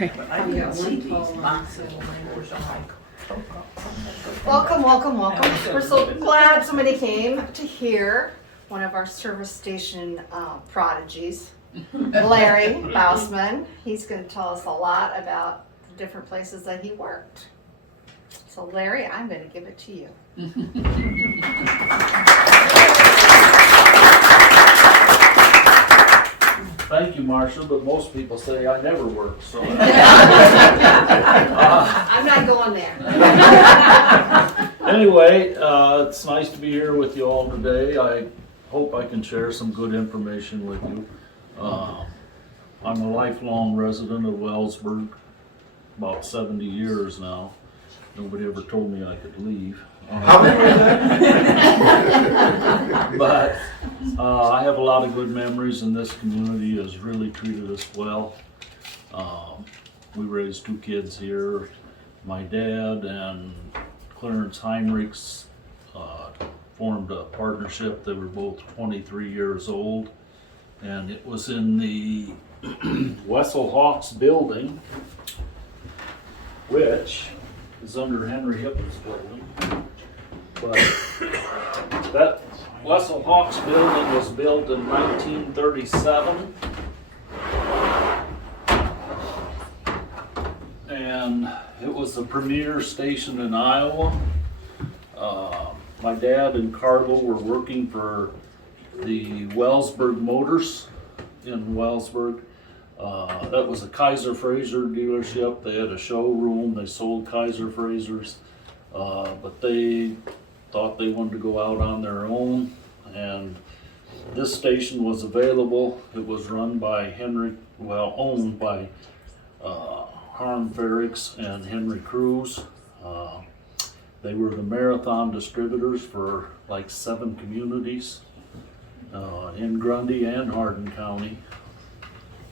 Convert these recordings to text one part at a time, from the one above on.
Okay. I didn't see these boxes. Welcome, welcome, welcome. We're so glad somebody came to hear one of our service station prodigies, Larry Bausman. He's going to tell us a lot about the different places that he worked. So Larry, I'm going to give it to you. Thank you, Marcia, but most people say I never work, so. I'm not going there. Anyway, it's nice to be here with you all today. I hope I can share some good information with you. I'm a lifelong resident of Wellsburg, about 70 years now. Nobody ever told me I could leave. How many was that? But I have a lot of good memories, and this community has really treated us well. We raised 2 kids here. My dad and Clarence Heinrichs formed a partnership. They were both 23 years old, and it was in the Wessel Hawks building, which is under Henry Hippen's building. But that Wessel Hawks building was built in 1937. And it was the premier station in Iowa. My dad and Carlo were working for the Wellsburg Motors in Wellsburg. That was a Kaiser Fraser dealership. They had a showroom. They sold Kaiser Frasers, but they thought they wanted to go out on their own, and this station was available. It was run by owned by Harm Ferricks and Henry Cruz. They were the marathon distributors for like 7 communities in Grundy and Hardin County.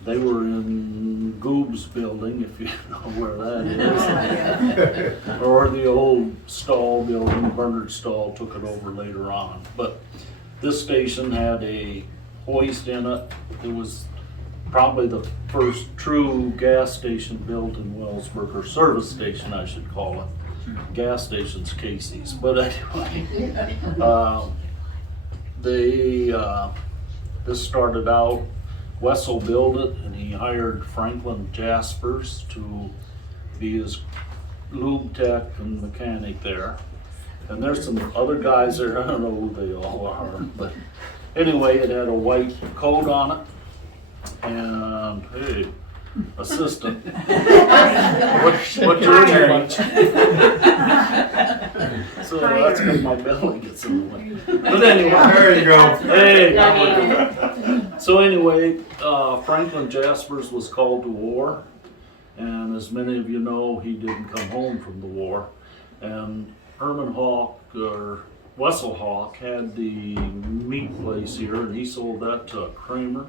They were in Goob's building, if you know where that is. Or the old Stahl building. Bernard Stahl took it over later on. But this station had a hoist in it. It was probably the first true gas station built in Wellsburg, or service station I should call it. Gas station's Casey's. But anyway, this started out, Wessel built it, and he hired Franklin Jaspers to be his lube tech and mechanic there. And there's some other guys there, I don't know who they all are, but anyway, it had a white coat on it. And hey, assistant, what's your name? So that's because my belly gets in the way. But anyway, There you go. hey. So anyway, Franklin Jaspers was called to war, and as many of you know, he didn't come home from the war. And Herman Hawk, or Wessel Hawk, had the meat place here, and he sold that to Kramer,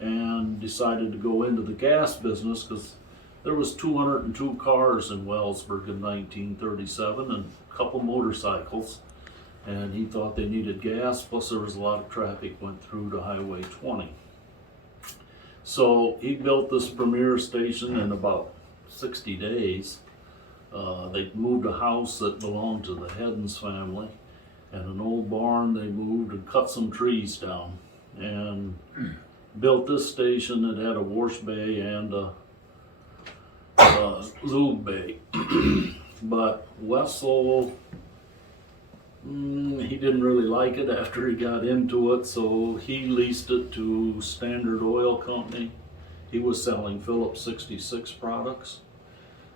and decided to go into the gas business because there was 202 cars in Wellsburg in 1937 and a couple motorcycles. And he thought they needed gas, plus there was a lot of traffic went through to Highway 20. So he built this premier station in about 60 days. They moved a house that belonged to the Heddens family, and an old barn they moved and cut some trees down and built this station. It had a wash bay and a lube bay. But Wessel, he didn't really like it after he got into it, so he leased it to Standard Oil Company. He was selling Phillips 66 products.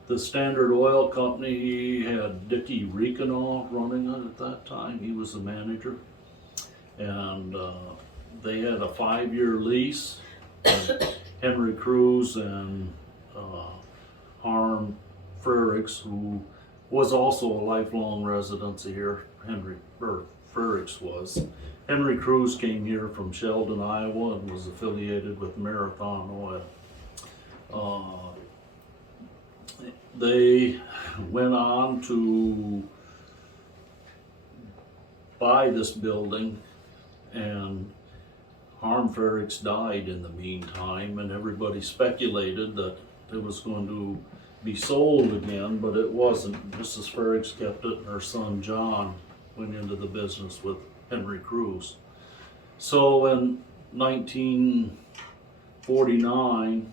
The Standard Oil Company, he had Dickie Reekanaw running it at that time. He was the manager. And they had a 5-year lease. And Henry Cruz and Harm Frericks, who was also a lifelong resident here, Frericks was. Henry Cruz came here from Sheldon, Iowa, and was affiliated with Marathon Oil. They went on to buy this building, and Harm Frericks died in the meantime, and everybody speculated that it was going to be sold again, but it wasn't. Mrs. Ferriggs kept it, and her son John went into the business with Henry Cruz. So in 1949,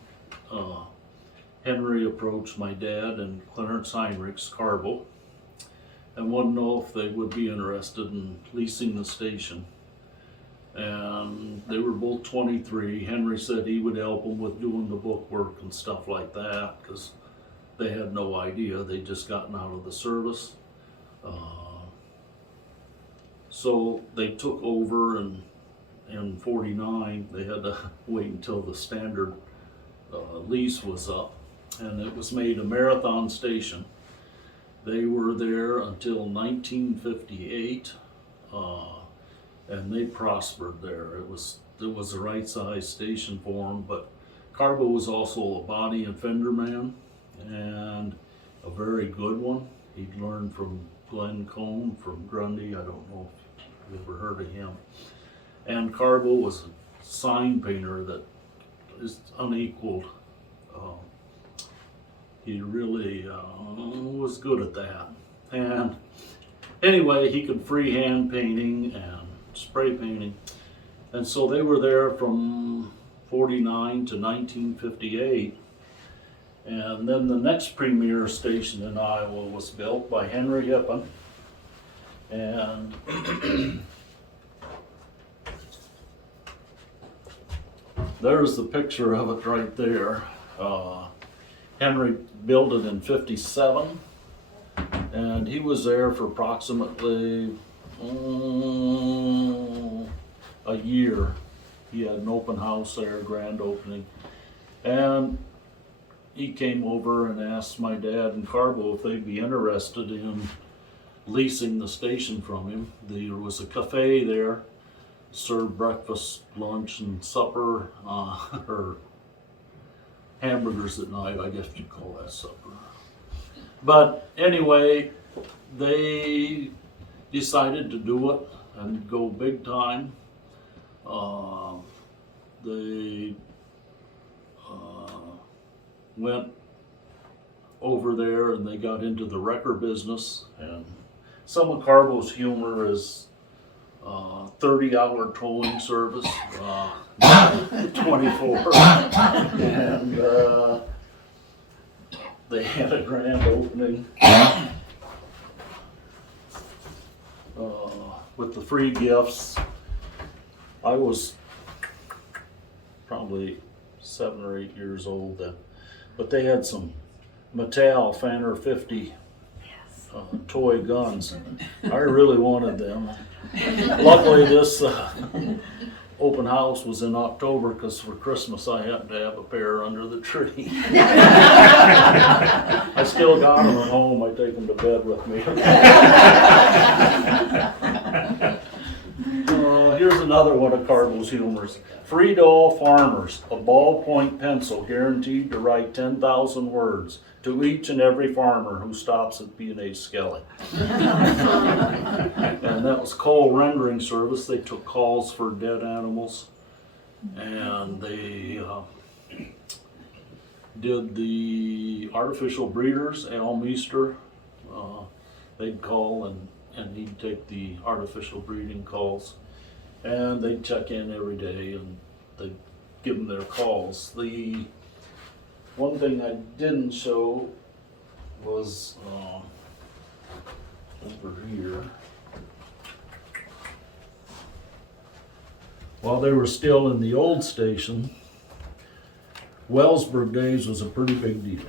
Henry approached my dad and Clarence Heinrichs, Carbo, and wanted to know if they would be interested in leasing the station. And they were both 23. Henry said he would help them with doing the book work and stuff like that, because they had no idea. They'd just gotten out of the service. So they took over, and in 49, they had to wait until the standard lease was up, and it was made a marathon station. They were there until 1958, and they prospered there. It was the right size station for them, but Carbo was also a body and fender man, and a very good one. He'd learned from Glenn Cohn, from Grundy. I don't know if you've ever heard of him. And Carbo was a sign painter that is unequaled. He really was good at that. And anyway, he could freehand painting and spray painting. And so they were there from 49 to 1958. And then the next premier station in Iowa was built by Henry Hippen. And there's the picture of it right there. Henry built it in 57, and he was there for approximately a year. He had an open house there, grand opening, and he came over and asked my dad and Carbo if they'd be interested in leasing the station from him. There was a cafe there, served breakfast, lunch, and supper, or hamburgers at night, I guess you'd call that supper. But anyway, they decided to do it and go big time. They went over there and they got into the wrecker business, and some of Carbo's humor is 30-hour towing service, 24, and they had a grand opening with the free gifts. I was probably 7 or 8 years old then, but they had some Mattel Fanner 50 toy guns. I really wanted them. Luckily, this open house was in October, because for Christmas I happened to have a pair under the tree. I still got them at home. I take them to bed with me. Here's another one of Carbo's humors. Free to all farmers, a ballpoint pencil guaranteed to write 10,000 words to each and every farmer who stops at B&H Skelly. And that was coal rendering service. They took calls for dead animals, and they did the artificial breeders. Al Meester, they'd call and he'd take the artificial breeding calls, and they'd check in every day and they'd give them their calls. The one thing I didn't show was over here. While they were still in the old station, Wellsburg Days was a pretty big deal.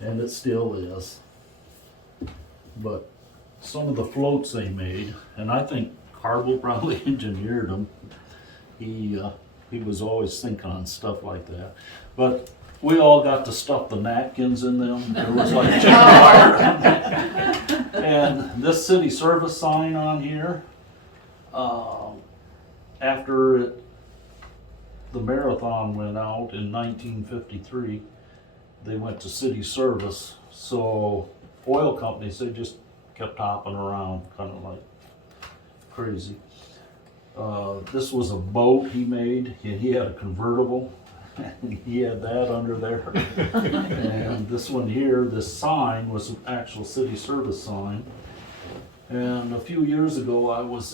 And it still is. But some of the floats they made, and I think Carbo probably engineered them. He was always thinking on stuff like that. But we all got to stuff the napkins in them. There was like chicken wire. And this city service sign on here, after the marathon went out in 1953, they went to city service. So oil companies, they just kept hopping around, kind of like crazy. This was a boat he made. He had a convertible, He had that under there. And this one here, this sign was an actual city service sign. And a few years ago, I was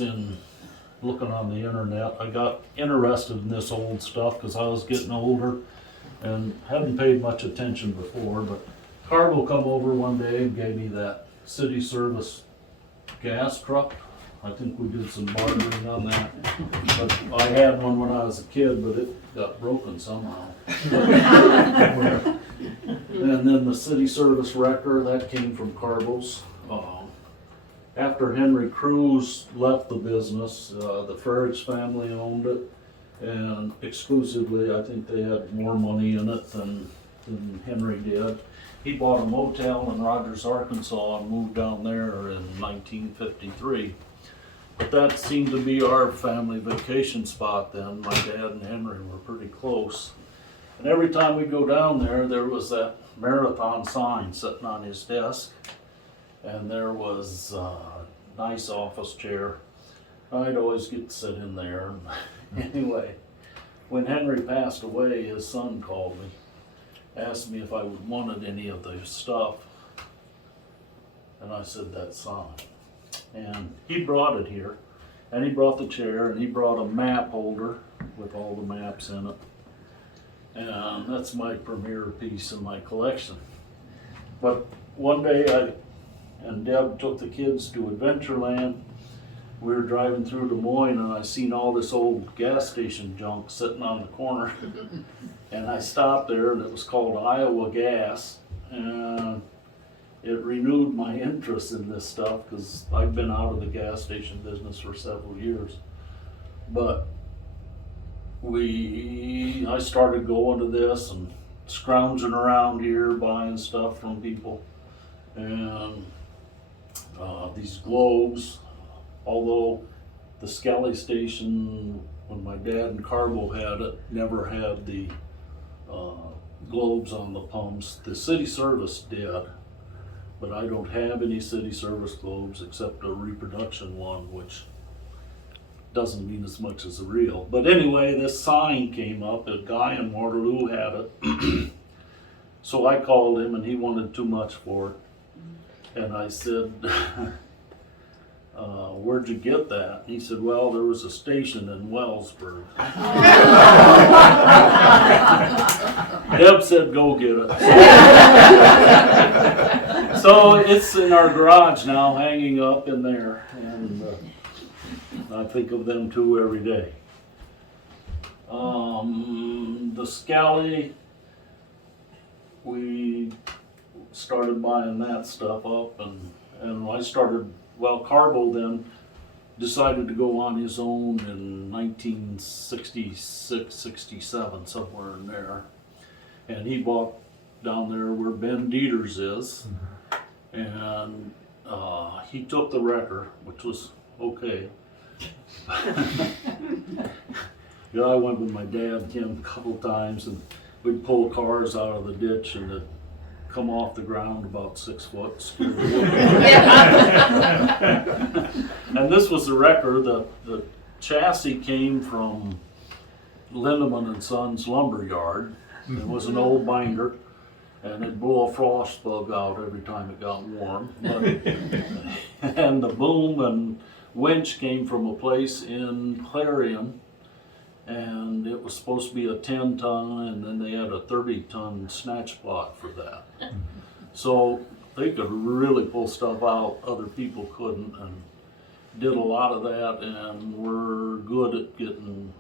looking on the internet. I got interested in this old stuff because I was getting older and hadn't paid much attention before. But Cargill come over one day and gave me that city service gas truck. I think we did some bartering on that. But I had one when I was a kid, but it got broken somehow. And then the city service wrecker, that came from Cargill's. After Henry Cruz left the business, the Farage family owned it, and exclusively, I think they had more money in it than Henry did. He bought a motel in Rogers, Arkansas, and moved down there in 1953. But that seemed to be our family vacation spot then. My dad and Henry were pretty close. And every time we go down there, there was that marathon sign sitting on his desk. And there was a nice office chair. I'd always get to sit in there. Anyway, when Henry passed away, his son called me, asked me if I wanted any of the stuff. And I said, that sign. And he brought it here. And he brought the chair, and he brought a map holder with all the maps in it. And that's my premier piece in my collection. But one day and Deb took the kids to Adventureland. We were driving through Des Moines and I seen all this old gas station junk sitting on the corner. And I stopped there and it was called Iowa Gas. And it renewed my interest in this stuff because I've been out of the gas station business for several years. But I started going to this and scrounging around here buying stuff from people. And these globes, although the Skelly station, when my dad and Cargill had it, never had the globes on the pumps. The city service did, but I don't have any city service globes except a reproduction one, which doesn't mean as much as a real. But anyway, this sign came up, a guy in Waterloo had it. So I called him and he wanted too much for it. And I said, where'd you get that? He said, well, there was a station in Wellsburg. Deb said, go get it. So it's in our garage now, hanging up in there. And I think of them too every day. The Scally, we started buying that stuff up, and I started, Cargill then decided to go on his own in 1966, 67, somewhere in there. And he bought down there where Ben Dieters is, and he took the wrecker, which was okay. Yeah, I went with my dad and him a couple times, and we'd pull cars out of the ditch and it'd come off the ground about 6 foot. And this was the wrecker. The chassis came from Lindeman and Sons lumber yard. It was an old binder, and it'd blow a frost bug out every time it got warm. And the boom and winch came from a place in Clarion, and it was supposed to be a 10-ton, and then they had a 30-ton snatch block for that. So they could really pull stuff out other people couldn't, and did a lot of that, and were good at getting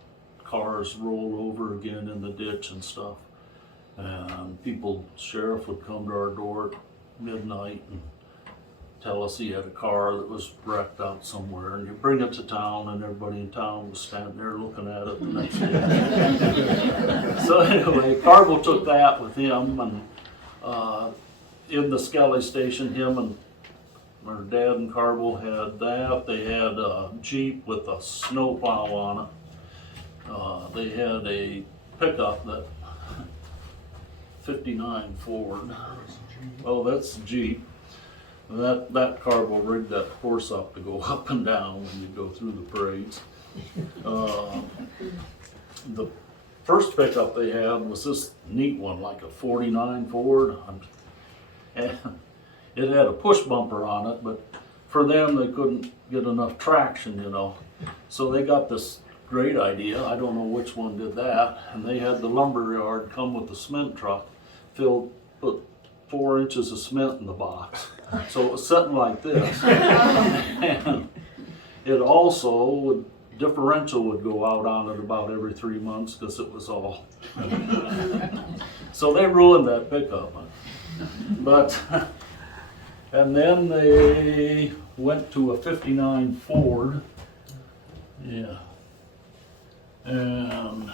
cars rolled over again in the ditch and stuff. And sheriff would come to our door at midnight and tell us he had a car that was wrecked out somewhere, and you bring it to town, and everybody in town was standing there looking at it the next day. So anyway, Cargill took that with him, and in the Skelly station, him and our dad and Cargill had that. They had a Jeep with a snowplow on it. They had a pickup, that 59 Ford. Oh, that's a Jeep. That Cargill rigged that horse up to go up and down when you go through the parades. The first pickup they had was this neat one, like a 49 Ford. And it had a push bumper on it, but for them, they couldn't get enough traction, you know. So they got this great idea, I don't know which one did that, and they had the lumber yard come with the cement truck, put 4 inches of cement in the box. So it was sitting like this. And it also differential would go out on it about every 3 months because it was all. So they ruined that pickup. But, and then they went to a 59 Ford. Yeah. And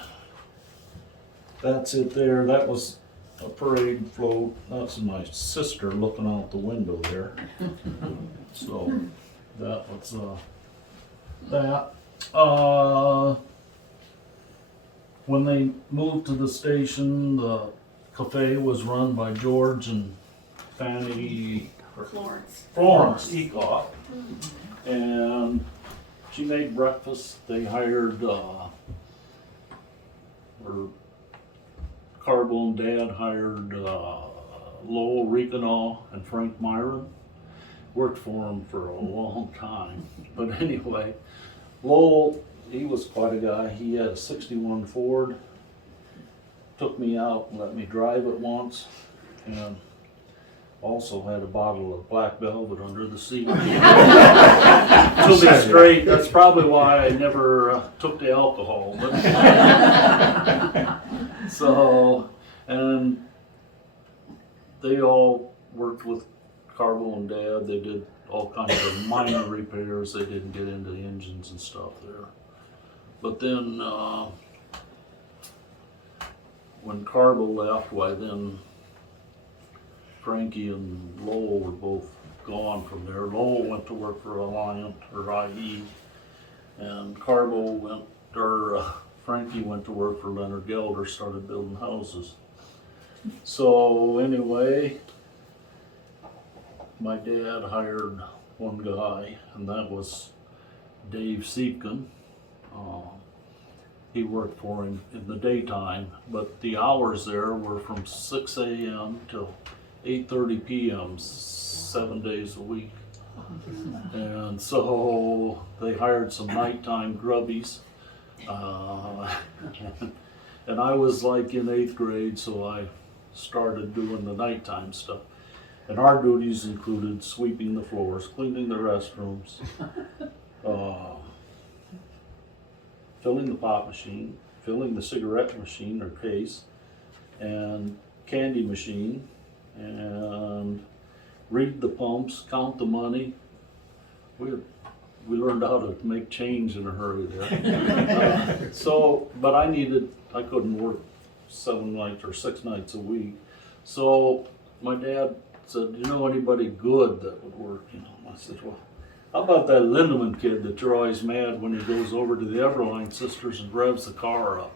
that's it there. That was a parade float. That's my sister looking out the window there. So that was that. When they moved to the station, the cafe was run by George and Fanny Florence Ecoff, and she made breakfast. They hired her Carbo and Dad hired Lowell Reganall and Frank Myron. Worked for him for a long time. But anyway, Lowell, he was quite a guy. He had a 61 Ford. Took me out and let me drive it once. And also had a bottle of black velvet under the seat. To be straight, that's probably why I never took the alcohol. So, and they all worked with Carbo and Dad. They did all kinds of minor repairs. They didn't get into the engines and stuff there. But then, when Carbo left, why then Frankie and Lowell were both gone from there. Lowell went to work for Alliant or IE, and Carbo went, Frankie went to work for Leonard Gelder, started building houses. So anyway, my dad hired one guy, and that was Dave Siepken. He worked for him in the daytime, but the hours there were from 6 a.m. till 8:30 p.m. 7 days a week. And so they hired some nighttime grubbies. And I was like in 8th grade, so I started doing the nighttime stuff. And our duties included sweeping the floors, cleaning the restrooms, filling the pop machine, filling the cigarette machine or case, and candy machine, and read the pumps, count the money. We learned how to make change in a hurry there. But I couldn't work 7 nights or 6 nights a week. So my dad said, "Do you know anybody good that would work?" You know, I said, "Well, how about that Lindemann kid that you're always mad when he goes over to the Everline sisters and revs the car up?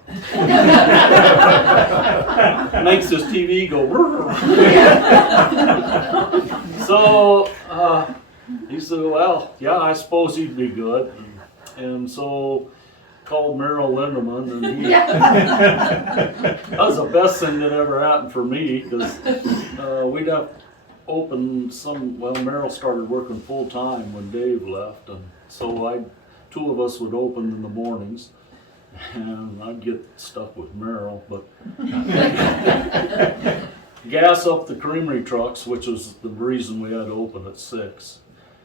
Makes his TV go whirr." So he said, "Well, yeah, I suppose he'd be good." And so called Merrill Lindemann, and that was the best thing that ever happened for me, because we'd have open Merrill started working full time when Dave left, and so 2 of us would open in the mornings, and I'd get stuck with Merrill, but gas up the creamery trucks, which was the reason we had to open at 6,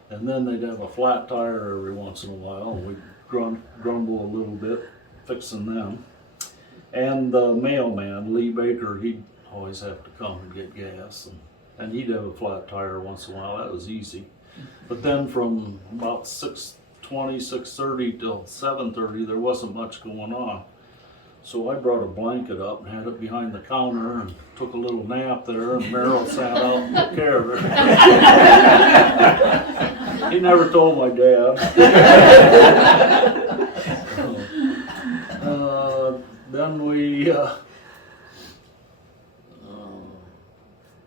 and then they'd have a flat tire every once in a while, and we'd grumble a little bit fixing them. And the mailman, Lee Baker, he'd always have to come and get gas, and he'd have a flat tire once in a while. That was easy. But then from about 6:20, 6:30 till 7:30, there wasn't much going on. So I brought a blanket up and had it behind the counter and took a little nap there, and Merrill sat out and took care of it. He never told my dad. Then we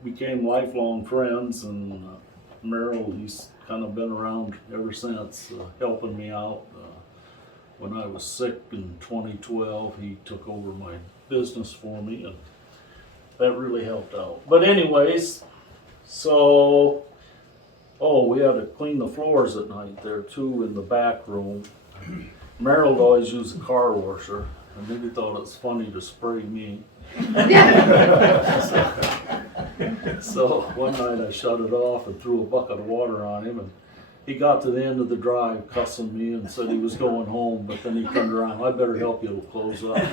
became lifelong friends, and Merrill, he's kind of been around ever since, helping me out. when I was sick in 2012, he took over my business for me, and that really helped out. But anyways, so, we had to clean the floors at night there too in the back room. Merrill would always use a car washer, and then he thought it was funny to spray me. So one night I shut it off and threw a bucket of water on him, and he got to the end of the drive cussing me and said he was going home, but then he turned around, I better help you close up. And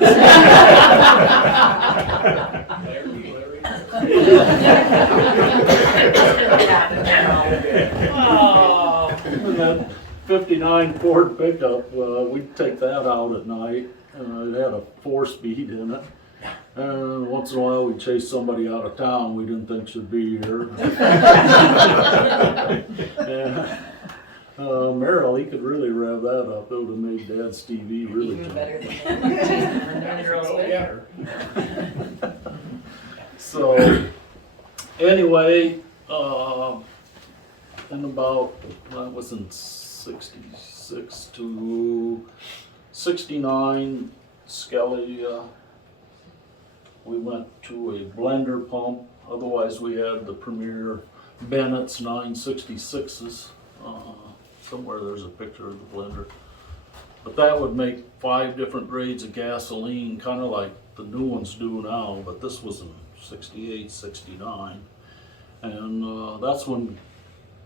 that 59 Ford pickup, we'd take that out at night, and it had a 4-speed in it. And once in a while we'd chase somebody out of town we didn't think should be here. And Merrill, he could really rev that up. It would have made Dad's TV really Even jump. better than the girls with. So, anyway, in about, that was in 66 to 69, Skelly, we went to a blender pump. Otherwise, we had the Premier Bennett's 966s. Somewhere there's a picture of the blender. But that would make 5 different grades of gasoline, kind of like the new ones do now, but this was in 68, 69. And that's when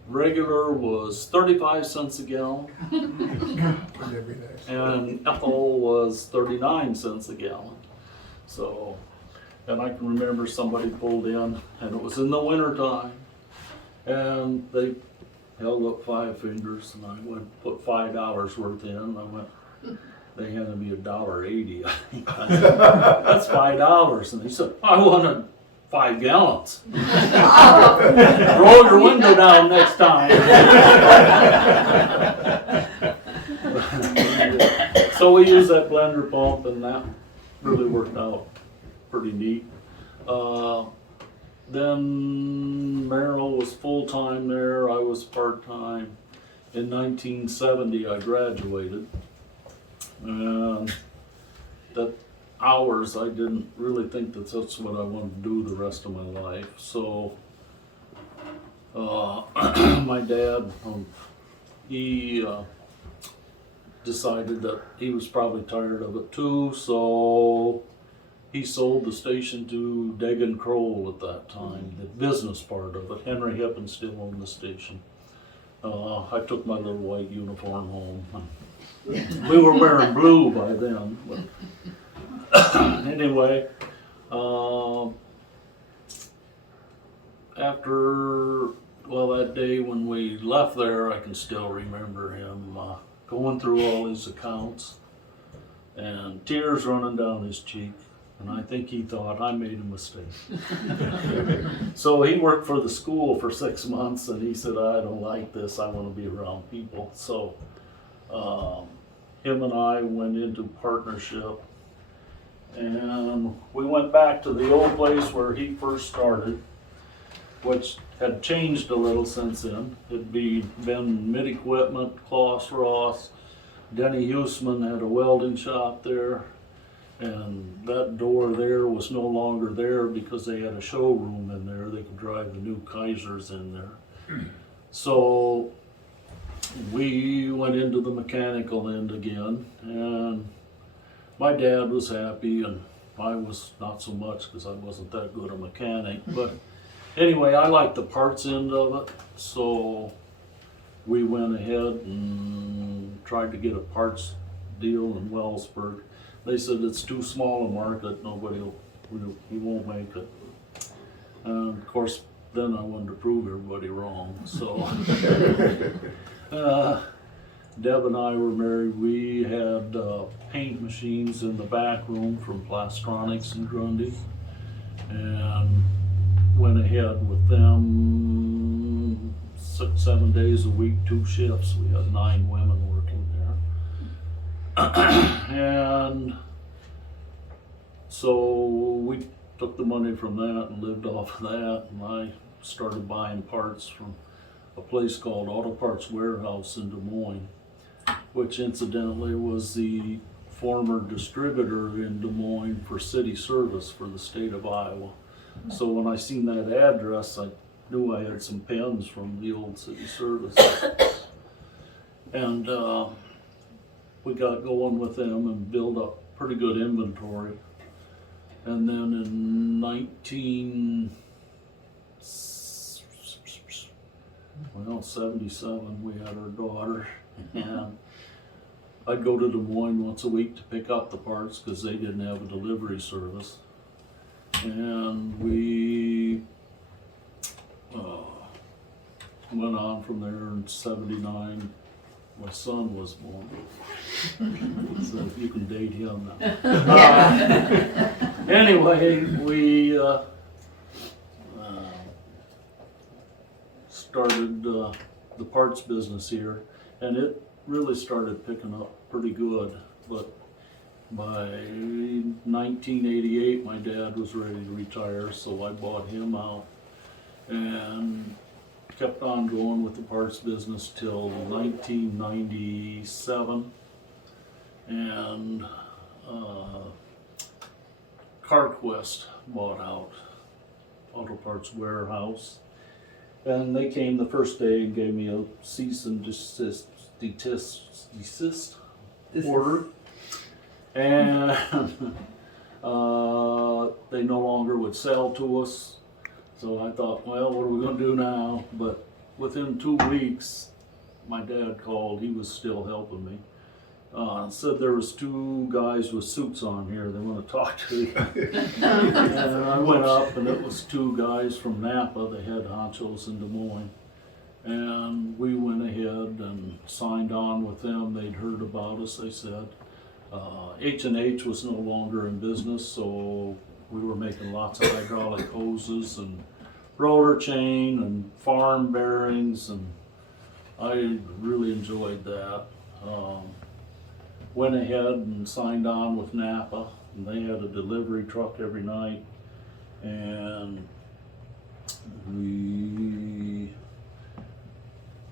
regular was 35 cents a gallon. And ethyl was 39 cents a gallon. So, and I can remember somebody pulled in, and it was in the winter time, and they held up 5 fingers, and I went put $5 worth in. I went, they handed me $1.80. I think. I said, that's $5, and he said, I wanted 5 gallons. Roll your window down next time. So we used that blender pump, and that really worked out pretty neat. Then Merrill was full-time there, I was part-time. In 1970 I graduated, and that hours I didn't really think that that's what I wanted to do the rest of my life. So my dad, he decided that he was probably tired of it too, so he sold the station to Deggan Kroll at that time, the business part of it. Henry Hippen still owned the station. I took my little white uniform home. We were wearing blue by then. But anyway, that day when we left there, I can still remember him going through all his accounts and tears running down his cheek. And I think he thought I made a mistake. So he worked for the school for 6 months, and he said, I don't like this, I want to be around people. So him and I went into partnership, and we went back to the old place where he first started, which had changed a little since then. It'd been Mid Equipment, Klaus Ross, Denny Huseman had a welding shop there. And that door there was no longer there because they had a showroom in there. They could drive the new Kaisers in there. So we went into the mechanical end again, and my dad was happy, and I was not so much because I wasn't that good a mechanic. But anyway, I liked the parts end of it, so we went ahead and tried to get a parts deal in Wellsburg. They said it's too small a market, he won't make it. Of course, then I wanted to prove everybody wrong. So Deb and I were married. We had paint machines in the back room from Plastronics in Grundy, and went ahead with them 6-7 days a week, 2 shifts. We had 9 women working there. And so we took the money from that and lived off of that, and I started buying parts from a place called Auto Parts Warehouse in Des Moines. which incidentally was the former distributor in Des Moines for city service for the state of Iowa. So when I seen that address, I knew I had some pens from the old city service. And we got going with them and built up pretty good inventory. And then in 77, we had our daughter, and I'd go to Des Moines once a week to pick up the parts because they didn't have a delivery service. And we went on from there. In 79, my son was born. So you can date him now. Anyway, we started the parts business here, and it really started picking up pretty good. But by 1988, my dad was ready to retire, so I bought him out and kept on going with the parts business till 1997. And CarQuest bought out Auto Parts Warehouse, and they came the first day and gave me a cease and desist order, and they no longer would sell to us. So I thought, well, what are we going to do now? But within 2 weeks, my dad called. He was still helping me. Said there was 2 guys with suits on here. They want to talk to you. And I went up, and it was 2 guys from Napa, the head honchos in Des Moines. And we went ahead and signed on with them. They'd heard about us, they said. H&H was no longer in business, so we were making lots of hydraulic hoses and roller chain and farm bearings, and I really enjoyed that. Went ahead and signed on with Napa, and they had a delivery truck every night, and we,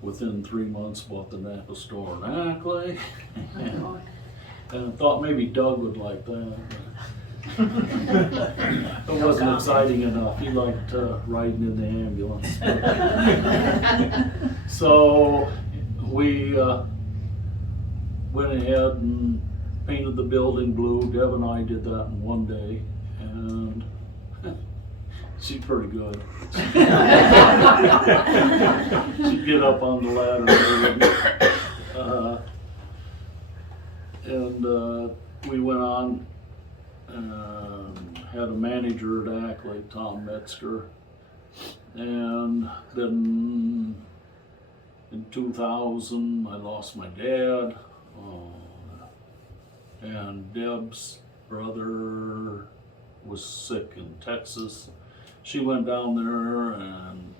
within 3 months, bought the Napa store in Ackley, and I thought maybe Doug would like that. It wasn't exciting enough. He liked riding in the ambulance. So we went ahead and painted the building blue. Deb and I did that in one day, and she's pretty good. She'd get up on the ladder and we went on and had a manager at Ackley, Tom Metzger, and then in 2000 I lost my dad, and Deb's brother was sick in Texas. She went down there, and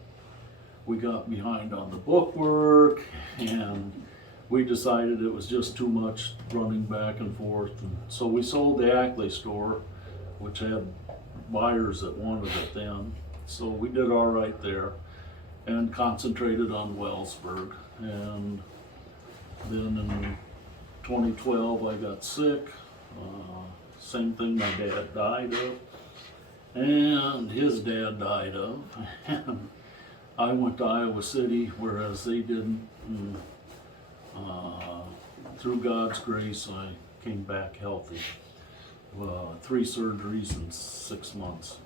we got behind on the bookwork, and we decided it was just too much running back and forth. And so we sold the Ackley store, which had buyers that wanted it then. So we did all right there and concentrated on Wellsburg. And then in 2012 I got sick. Same thing my dad died of, and his dad died of. And I went to Iowa City, whereas they didn't. Through God's grace, I came back healthy. 3 surgeries in 6 months.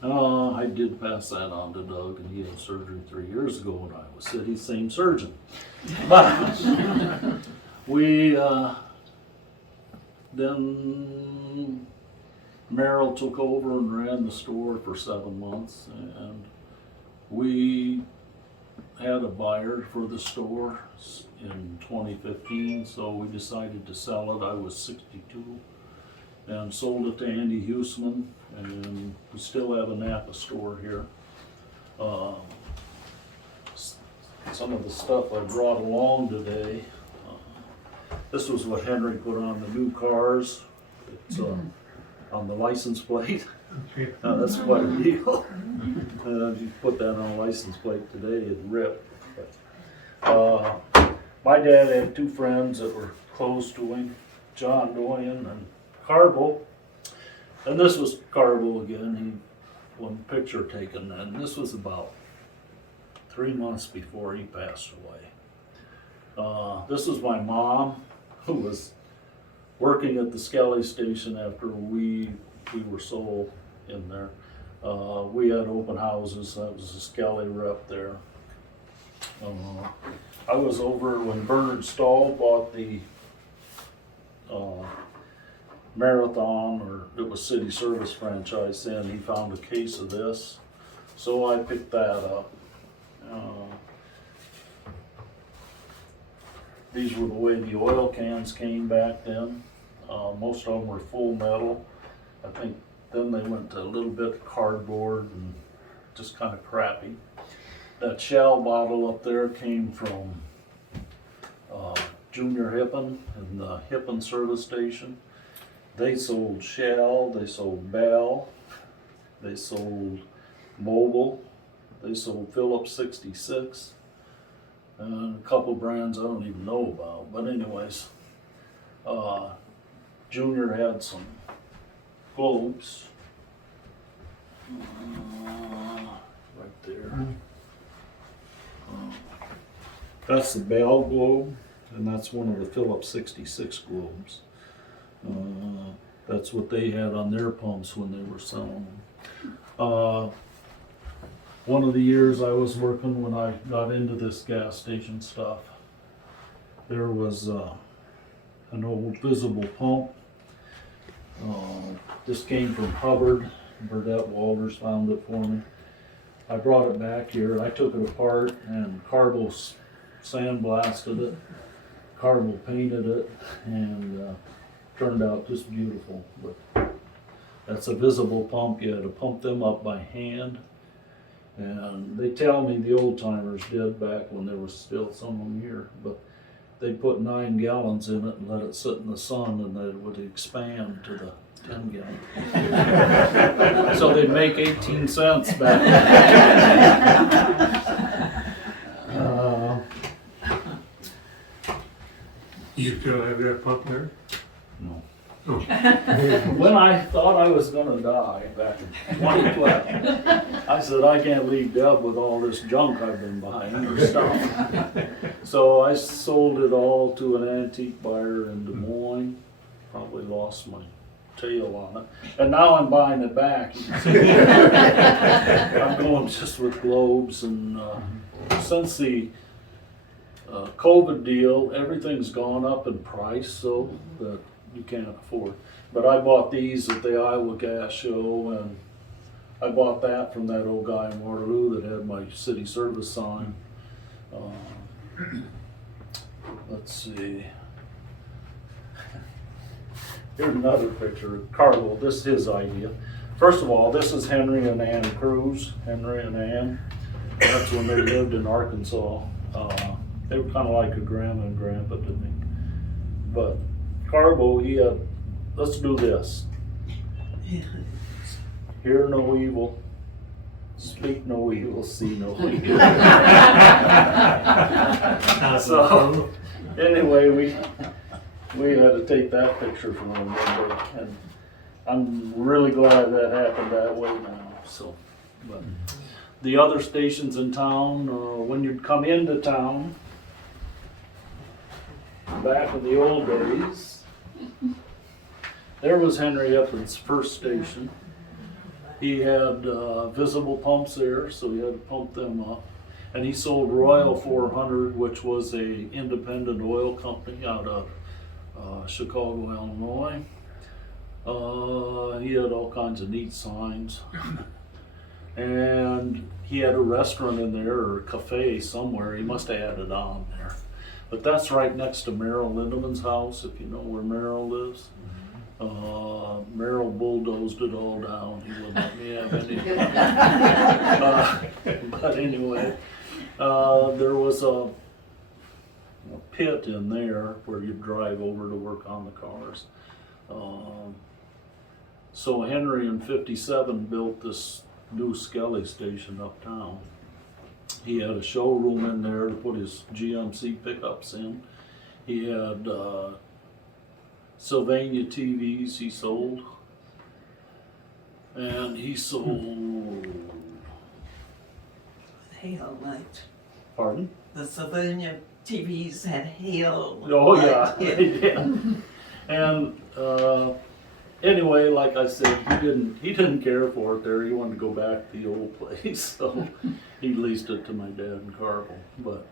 I did pass that on to Doug, and he had surgery 3 years ago in Iowa City, same surgeon. But we, then Merrill took over and ran the store for 7 months, and we had a buyer for the store in 2015, so we decided to sell it. I was 62 and sold it to Andy Huseman, and we still have a Napa store here. Some of the stuff I brought along today, this was what Henry put on the new cars. It's on the license plate. That's quite a deal. If you put that on a license plate today, it'd rip. my dad had two friends that were close to him, John Doyen and Carbo. And this was Carbo again, he one picture taken, and this was about 3 months before he passed away. This was my mom, who was working at the Skelly station after we were sold in there. We had open houses, that was the Skelly rep there. I was over when Bernard Stahl bought the Marathon, or it was City Service franchise then. He found a case of this, so I picked that up. These were the way the oil cans came back then. Most of them were full metal. I think then they went to a little bit of cardboard and just kind of crappy. That Shell bottle up there came from Junior Hippen and the Hippen service station. They sold Shell, they sold Bell, they sold Mobil, they sold Phillips 66, and a couple brands I don't even know about. But anyways, Junior had some globes right there. That's the Bell globe, and that's one of the Phillips 66 globes. That's what they had on their pumps when they were selling them. One of the years I was working, when I got into this gas station stuff, there was an old visible pump. This came from Hubbard. Burdette Walters found it for me. I brought it back here. I took it apart and Carbo sandblasted it. Carbo painted it, and turned out just beautiful. But that's a visible pump. You had to pump them up by hand. And they tell me the old timers did back when there was still some of them here, but they put 9 gallons in it and let it sit in the sun, and it would expand to the 10 gallon. So they'd make 18 cents back then. You still have that pump there? No. Oh. When I thought I was gonna die back in 2012, I said, I can't leave Deb with all this junk I've been buying or stuff. So I sold it all to an antique buyer in Des Moines. Probably lost my tail on it. And now I'm buying it back. I'm going just with globes, and since the COVID deal, everything's gone up in price, so that you can't afford. But I bought these at the Iowa Gas Show, and I bought that from that old guy in Waterloo that had my city service sign. Let's see. Here's another picture of Carlo. This is his idea. First of all, this is Henry and Ann Cruz. Henry and Ann. That's when they lived in Arkansas. They were kind of like a grandma and grandpa to me. But Carbo, he had, let's do this. Hear no evil, speak no evil, see no evil. So, anyway, we had to take that picture from him one day, and I'm really glad that happened that way now. So, but the other stations in town, when you'd come into town, back in the old days, there was Henry Eppen's first station. He had visible pumps there, so he had to pump them up. And he sold Royal 400, which was a independent oil company out of Chicago, Illinois. He had all kinds of neat signs. And he had a restaurant in there, or a cafe somewhere. He must have had it on there. But that's right next to Merrill Lindemann's house, if you know where Merrill lives. Merrill bulldozed it all down. He wouldn't let me have any. But anyway, there was a pit in there where you drive over to work on the cars. So Henry in '57 built this new Skelly station uptown. He had a showroom in there to put his GMC pickups in. He had Sylvania TVs he sold. And he sold, Hail light. pardon? The Sylvania TVs had hail. Oh, light. yeah, they did. And anyway, like I said, he didn't care for it there. He wanted to go back to the old place, so he leased it to my dad and Carvel. But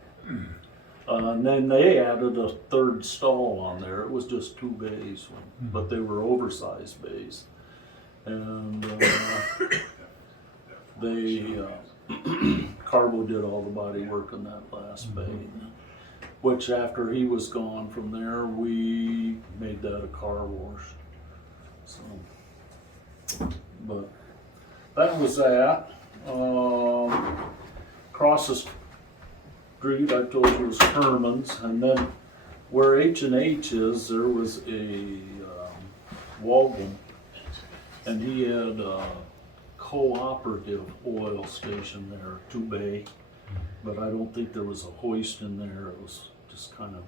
and then they added a third stall on there. It was just 2 bays, but they were oversized bays. And they Carbo did all the body work in that last bay, which after he was gone from there, we made that a car wash. So, but that was that. Across the street, I told you, was Herman's, and then where H&H is, there was a Walden. And he had a cooperative oil station there, 2 bay, but I don't think there was a hoist in there. It was just kind of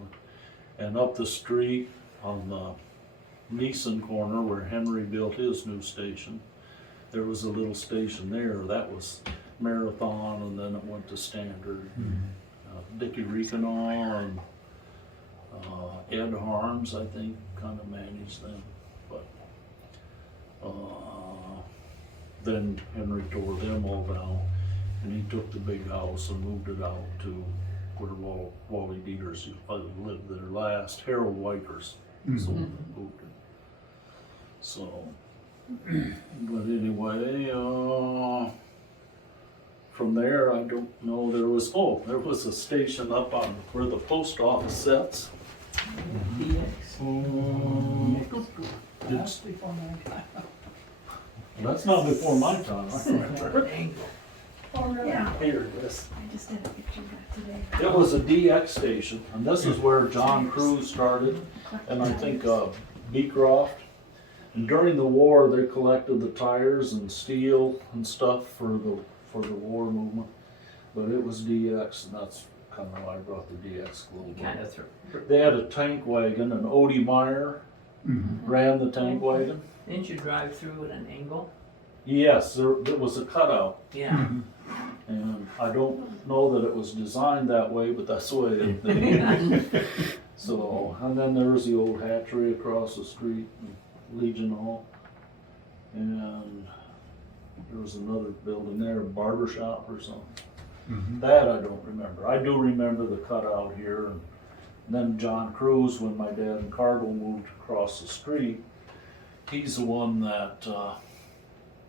and up the street on the Neeson corner where Henry built his new station, there was a little station there. That was Marathon, and then it went to Standard. Dickie Reekanaw and Ed Harms, I think, kind of managed them. But then Henry tore them all down, and he took the big house and moved it out to where Wally Dieters lived there last. Harold Wipers sold and moved it. So, but anyway, from there I don't know. There was a station up on where the post office sits. That's before my time. That's not before my time. I remember. Yeah. Here it is. I just had a picture of that today. It was a DX station, and this is where John Cruz started, and I think Beecroft. And during the war, they collected the tires and steel and stuff for the war movement. But it was DX, and that's kind of why I brought the DX a little Kind bit. of through. They had a tank wagon, and Odie Meyer ran the tank wagon. Didn't you drive through at an angle? Yes, there was a cutout. Yeah. And I don't know that it was designed that way, but that's the way it did. So, and then there was the old hatchery across the street, Legion Hall. And there was another building there, a barber shop or something. That I don't remember. I do remember the cutout here. And then John Cruz, when my dad and Cargill moved across the street, he's the one that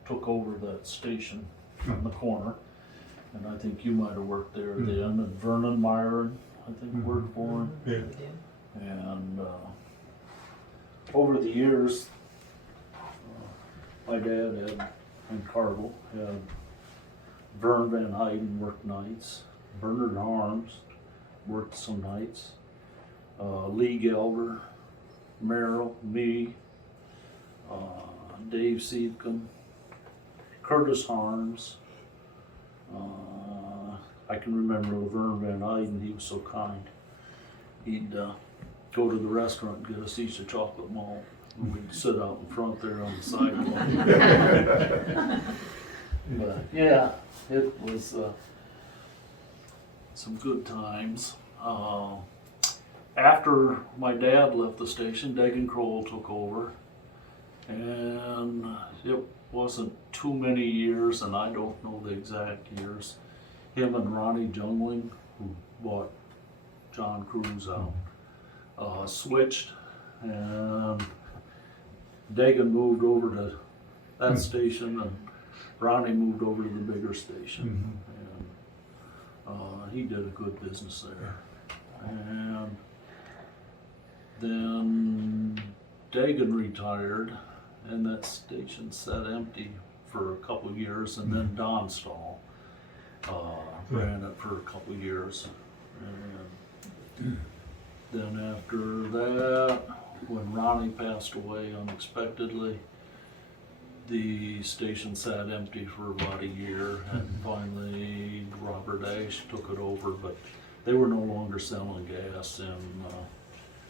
took over that station on the corner. And I think you might have worked there then, and Vernon Myron, I think, worked for him. Yeah. And over the years, my dad and Cargill had Vern Van Heiden worked nights, Bernard Harms worked some nights, Lee Gelder, Merrill, me, Dave Seedcombe, Curtis Harms. I can remember Laverne Van Eyden, he was so kind. He'd go to the restaurant and get us each a chocolate malt. And we'd sit out in front there on the sidewalk. But yeah, it was some good times. After my dad left the station, Dagan Kroll took over. And it wasn't too many years, and I don't know the exact years. Him and Ronnie Jungling, who bought John Cruz out, switched, and Dagan moved over to that station, and Ronnie moved over to the bigger station. And he did a good business there. And then Dagan retired, and that station sat empty for a couple of years, and then Don Stahl ran it for a couple of years. And then after that, when Ronnie passed away unexpectedly, the station sat empty for about a year, and finally Robert Ash took it over, but they were no longer selling gas. In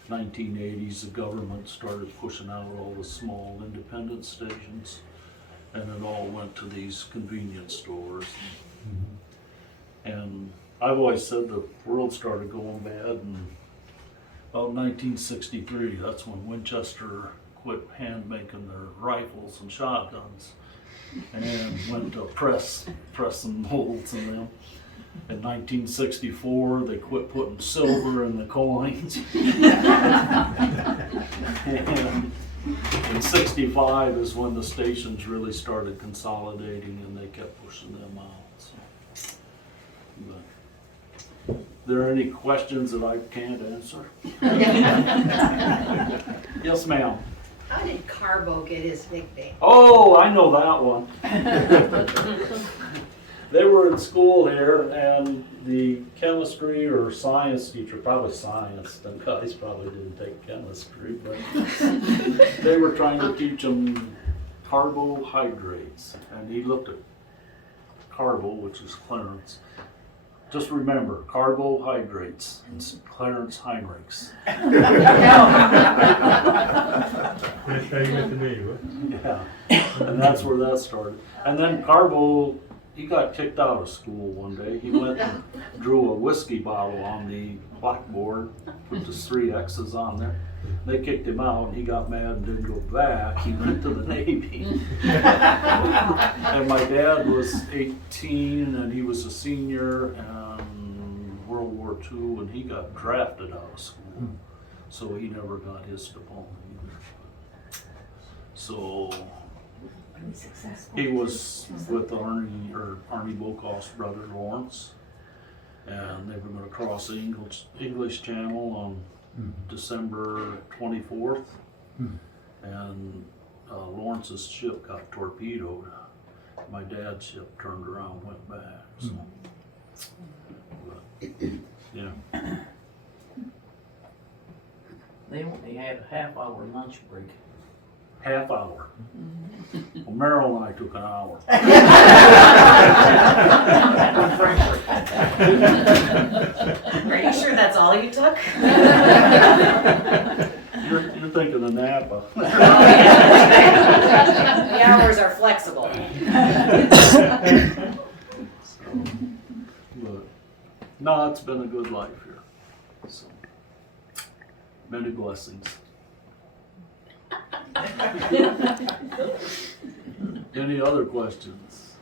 1980s, the government started pushing out all the small independent stations, and it all went to these convenience stores. And I've always said the world started going bad in about 1963. That's when Winchester quit hand making their rifles and shotguns and went to pressing molds in them. In 1964, they quit putting silver in the coins. And in 65 is when the stations really started consolidating, and they kept pushing them out. So, but, there any questions that I can't answer? Yes, ma'am. How did Carbo get his nickname? Oh, I know that one. They were in school here, and the chemistry or science teacher, probably science, the guys probably didn't take chemistry, but they were trying to teach them carbohydrates, and he looked at carbo, which is Clarence. Just remember, carbohydrates, it's Clarence Heinrichs. That's how you got the name, huh? Yeah, and that's where that started. And then Carbo, he got kicked out of school one day. He went and drew a whiskey bottle on the blackboard, put the 3 X's on there. They kicked him out, and he got mad and didn't go back. He went to the Navy. And my dad was 18, and he was a senior in World War II, and he got drafted out of school. So he never got his diploma either. So he was with Arnie Bokoff's brother Lawrence, and they were going to cross the English Channel on December 24th, and Lawrence's ship got torpedoed. My dad's ship turned around and went back. So. But, yeah. They only had a half-hour lunch break. Half hour. Well, Merrill and I took an hour. Are you sure that's all you took? You're thinking of Napa. The hours are flexible. So, but, no, it's been a good life here. So, many blessings. Any other questions?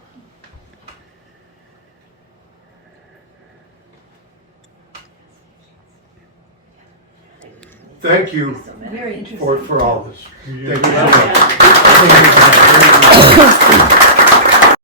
Thank you Very interesting. for all this. Yeah. Thank you so much.